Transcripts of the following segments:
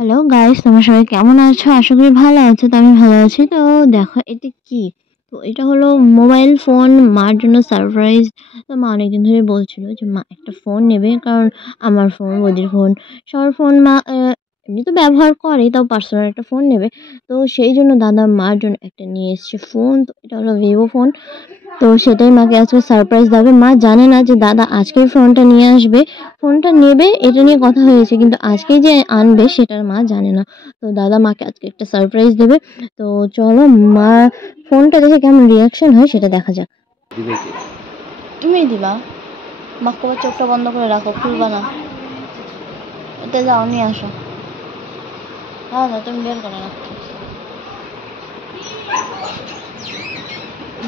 Hello guys, তোমরা সবাই কেমন আছো? আশা করি ভালো আছো। তো আমি ভালো আছি। তো দেখো এটা কি। তো এটা হলো মোবাইল ফোন, মার জন্য সারপ্রাইজ। তো মা অনেকদিন ধরে বলছিল যে মা একটা ফোন নেবে, কারণ আমার ফোন, বৌদির ফোন, সবার ফোন মা এমনি তো ব্যবহার করে, তাও পার্সোনাল একটা ফোন নেবে। তো সেই জন্য দাদা মার জন্য একটা নিয়ে এসছে ফোন। তো এটা হলো ভিভো ফোন। তো সেটাই মাকে আজকে সারপ্রাইজ দেবে। মা জানে না যে দাদা আজকেই ফোনটা নিয়ে আসবে, ফোনটা নেবে এটা নিয়ে কথা হয়েছে, কিন্তু আজকেই যে আনবে সেটা মা জানে না। তো দাদা মাকে আজকে একটা সারপ্রাইজ দেবে। তো চলো মা ফোনটা দেখে কেমন রিয়াকশন হয় সেটা দেখা যাক। তুমি দিবা? মাকে চোখটা বন্ধ করে রাখো, খুলবা না। এটা যাও, নিয়ে আসো। হ্যাঁ না, তুমি বের করে না।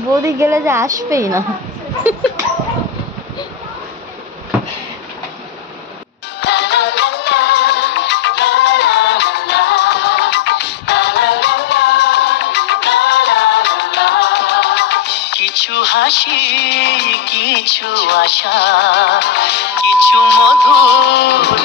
বৌদি গেলে যে আসবেই না। কিছু হাসি, কিছু আশা, কিছু মধুর।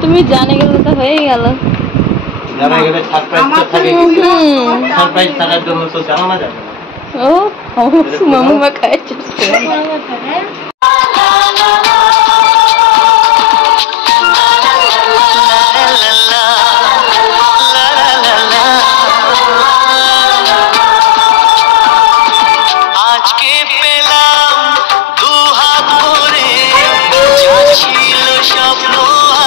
তুমি জানে গেলে তো হয়ে গেল। জানা গেলে সারপ্রাইজ থাকার জন্য তো জানা না যাবে। ও মামা খাইছে। আজকে পেলাম দু হাত ভরে, যা ছিল স্বপ্ন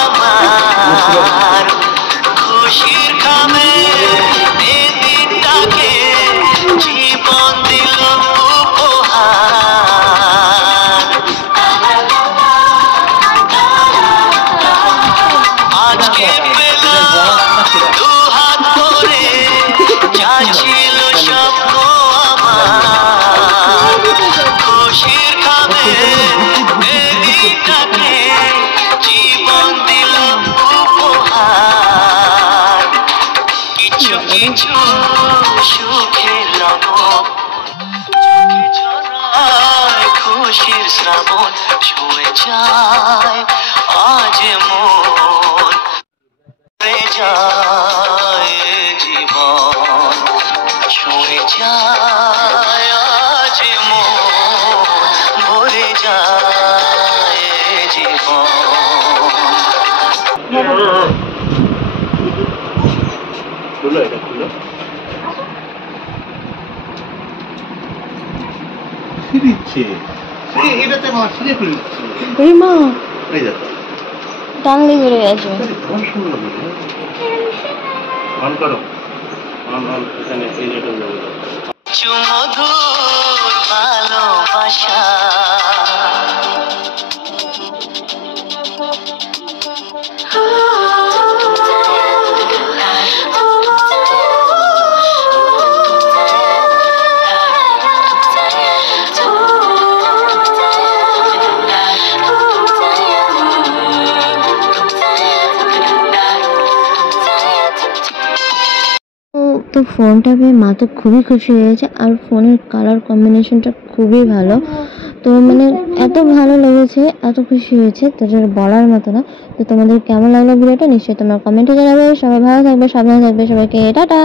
আমার, খুশির খামে দিনটাকে জীবন দিল উপহার। আজকে পেলাম দু হাত ভরে, যা ছিল স্বপ্ন আমার, খুশির খামে দিনটাকে জীবন দিল উপহার। কিছু কিছু সুখের লবণ, খুশির শ্রাবণ ছুঁয়ে যায় আজ মন, ভরে যায় জীবন, ছুঁয়ে যায় আজ মন, ভরে যায় জীবন। খুলো, এটা খুলো। দিচ্ছে এটাতে মা ছিঁড়ে ফেলছে। এই মা, এই দেখো টানলে বেড়ে গেছে। অন করো, অন অন। এখানে এই যেটা মধুর ভালোবাসা। তো ফোনটা পেয়ে মা তো খুবই খুশি হয়েছে, আর ফোনের কালার কম্বিনেশনটা খুবই ভালো। তো মানে এত ভালো লেগেছে, এত খুশি হয়েছে, তো যেটা বলার মতো না। তো তোমাদের কেমন লাগলো ভিডিওটা নিশ্চয়ই তোমরা কমেন্টে জানাবে। সবাই ভালো থাকবে, সাবধানে থাকবে, সবাইকে টাটা।